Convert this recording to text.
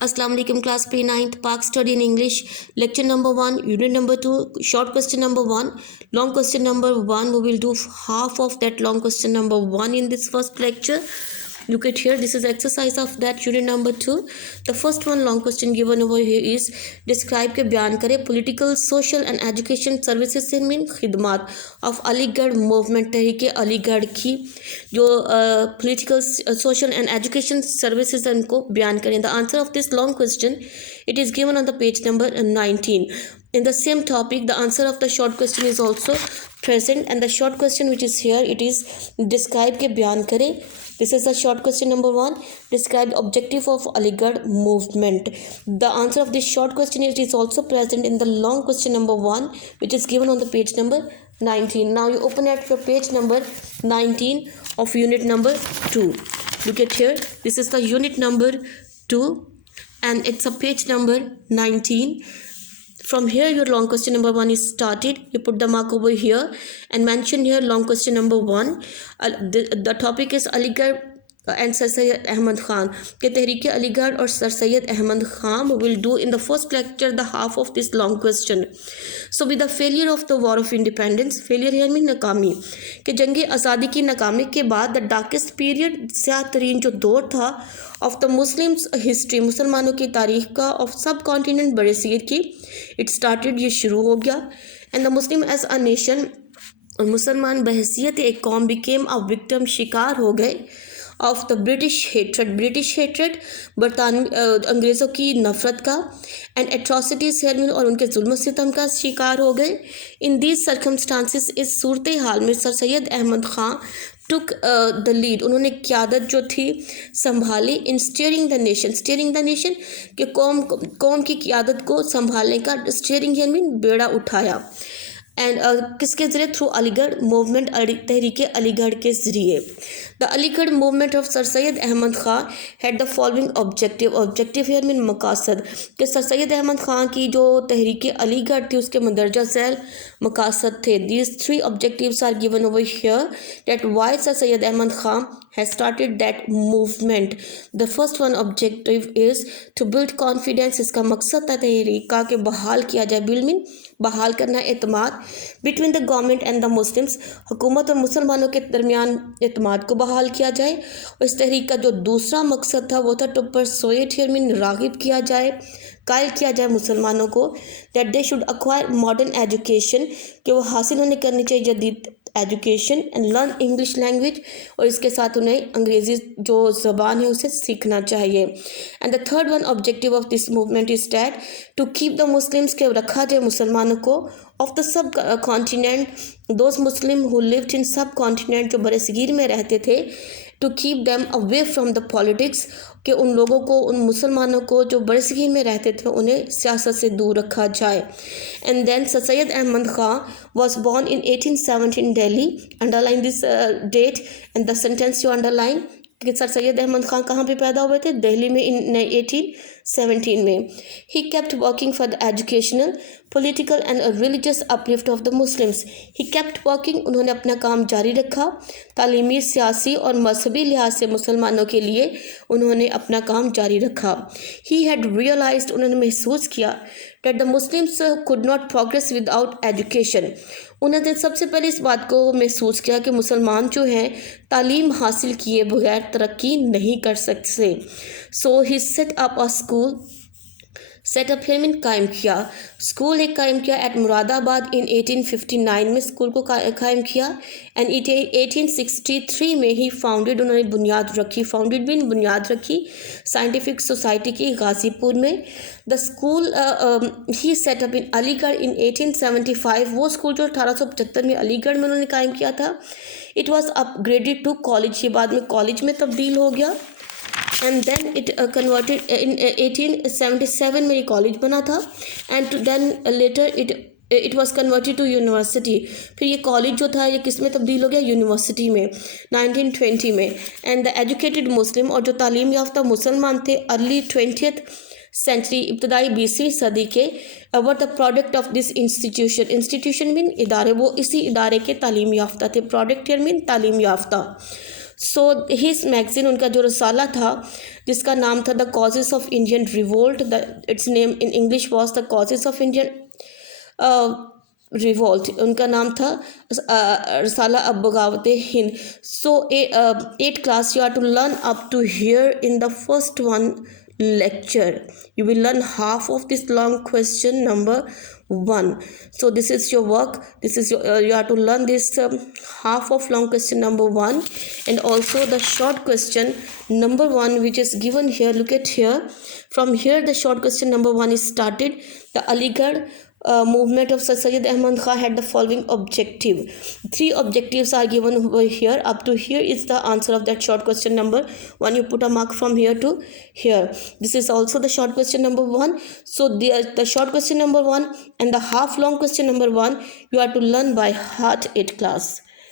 Assalamu alaikum class P9th Park study in English lecture number 1 unit number 2 short question number 1 long question number 1 we will do half of that long question number 1 in this first lecture. Look at here, this is exercise of that unit number 2. The first one long question given over here is describe के बयान करें political social and education services से मीन खिदमात of अलीगढ़ movement तहरीक अलीगढ़ की जो political social and education services हैं उनको बयान करें. The answer of this long question it is given on the page number 19. In the same topic, the answer of the short question is also present, and the short question which is here it is describe के बयान करें. This is the short question number 1. Describe the objective of Aligarh movement. The answer of this short question is also present in the long question number 1, which is given on the page number 19. Now you open at your page number 19 of unit number 2. Look at here. This is the unit number 2, and it's a page number 19. From here your long question number 1 is started. You put the mark over here and mention here long question number 1. The topic is Aligarh and Sir Syed Ahmad Khan. के तहरीक अलीगढ़ और Sir Syed Ahmad Khan will do in the first lecture the half of this long question. So with the failure of the war of independence, failure here mean नाकामी, कि जंग आज़ादी की नाकामी के बाद the darkest period स्याह तरीन जो दौर था of the Muslims history, मुसलमानों की तारीख का of सब कॉन्टिनेंट बड़े सग़ीर की it started, ये शुरू हो गया. And the Muslim as a nation, और मुसलमान बहसीत एक कौम became a victim, शिकार हो गए of the British hatred बरतानवी अंग्रेज़ों की नफ़रत का and atrocities और उनके जुल्म सितम का शिकार हो गए. In these circumstances, इस सूरत हाल में Sir Syed Ahmad Khan took the lead, उन्होंने क़यादत जो थी संभाली in steering the nation कि कौम की क़यादत को संभालने का steering here mean बेड़ा उठाया. एंड किसके ज़रिए थ्रू अलीगढ़ मूवमेंट तहरीक अलीगढ़ के ज़रिए. The Aligarh movement of sir Syed Ahmad Khan had the following objective here mean मकासद, कि सर सैयद अहमद ख़ान की जो तहरीक अलीगढ़ थी उसके मंदरजा झैल मकासद थे. These 3 objectives are given over here that why Sir Syed Ahmad Khan has started that movement. The first one objective is to build confidence. इसका मकसद था तहरीका के बहाल किया जाए, बिल मीन बहाल करना एतमाद between the government and the Muslims, हुकूमत और मुसलमानों के दरमियान एतमाद को बहाल किया जाए. और इस तहरीक का जो दूसरा मकसद था वो था टू परसुएड हियर मीन रागिब किया जाए, कायल किया जाए मुसलमानों को that they should acquire modern education, कि वो हासिल उन्हें करनी चाहिए जदीद education and learn English language, और इसके साथ उन्हें अंग्रेज़ी जो ज़बान है उसे सीखना चाहिए. And the third one objective of this movement is that to keep the Muslims, के रखा जाए मुसलमानों को of the subcontinent, those Muslim who lived in subcontinent, जो बड़े सगीर में रहते थे, to keep them away from the politics, कि उन लोगों को उन मुसलमानों को जो बड़े सगीर में रहते थे उन्हें सियासत से दूर रखा जाए. And then sir Syed Ahmad Khan was born in 1870 in Delhi. Underline this date and the sentence you underline कि सर सैयद अहमद ख़ान कहाँ पे पैदा हुए थे? दिल्ली में in 1817 में. He kept working for the educational, political and religious uplift of the Muslims. He kept working, उन्होंने अपना काम जारी रखा, तालीमी, सियासी और मजहबी लिहाज से मुसलमानों के लिए उन्होंने अपना काम जारी रखा. He had realized, उन्होंने महसूस किया that the Muslims could not progress without education. उन्होंने सबसे पहले इस बात को महसूस किया कि मुसलमान जो हैं तालीम हासिल किए बगैर तरक्की नहीं कर सकते. So he set up a school, setup है मीन कायम किया, स्कूल एक कायम किया एट मुरादाबाद इन 1859 में स्कूल को कायम किया. एंड 1863 में ही फाउंडेड, उन्होंने बुनियाद रखी, फाउंडेड मीन बुनियाद रखी साइंटिफिक सोसाइटी की गाज़ीपुर में. द स्कूल ही सेटअप इन अलीगढ़ इन 1875, वो स्कूल जो 1875 में अलीगढ़ में उन्होंने कायम किया था. It was upgraded to college, ये बाद में कॉलेज में तब्दील हो गया. And then it converted in 1877 में ये कॉलेज बना था. And then later it was converted to university, फिर ये कॉलेज जो था ये किस में तब्दील हो गया? यूनिवर्सिटी में 1920 में. एंड द एजुकेटेड मुस्लिम, और जो तालीम याफ्ता मुसलमान थे अर्ली 20th सेंचुरी, इब्तदाई 20वीं सदी के, were the product of this institution mean इदारे, वो इसी इदारे के तालीम याफ्ता थे. प्रोडक्ट मीन तालीम याफ्ता. सो हिज मैगजीन, उनका जो रसाला था जिसका नाम था the causes of Indian revolt, it's name in English was the causes of Indian revolt, उनका नाम था रसाला अब बगावत हिंद. सो 8 class you are to learn up to here. In the first one lecture you will learn half of this long question number 1. So this is your work, this is your you have to learn this half of long question number 1, and also the short question number 1 which is given here. Look at here, from here the short question number 1 is started. The Aligarh movement of Sir Syed Ahmad Khan had the following objective. 3 objectives are given over here. Up to here is the answer of that short question number 1. You put a mark from here to here. This is also the short question number 1. So the short question number 1 and the half long question number 1 you are to learn by heart 8 class.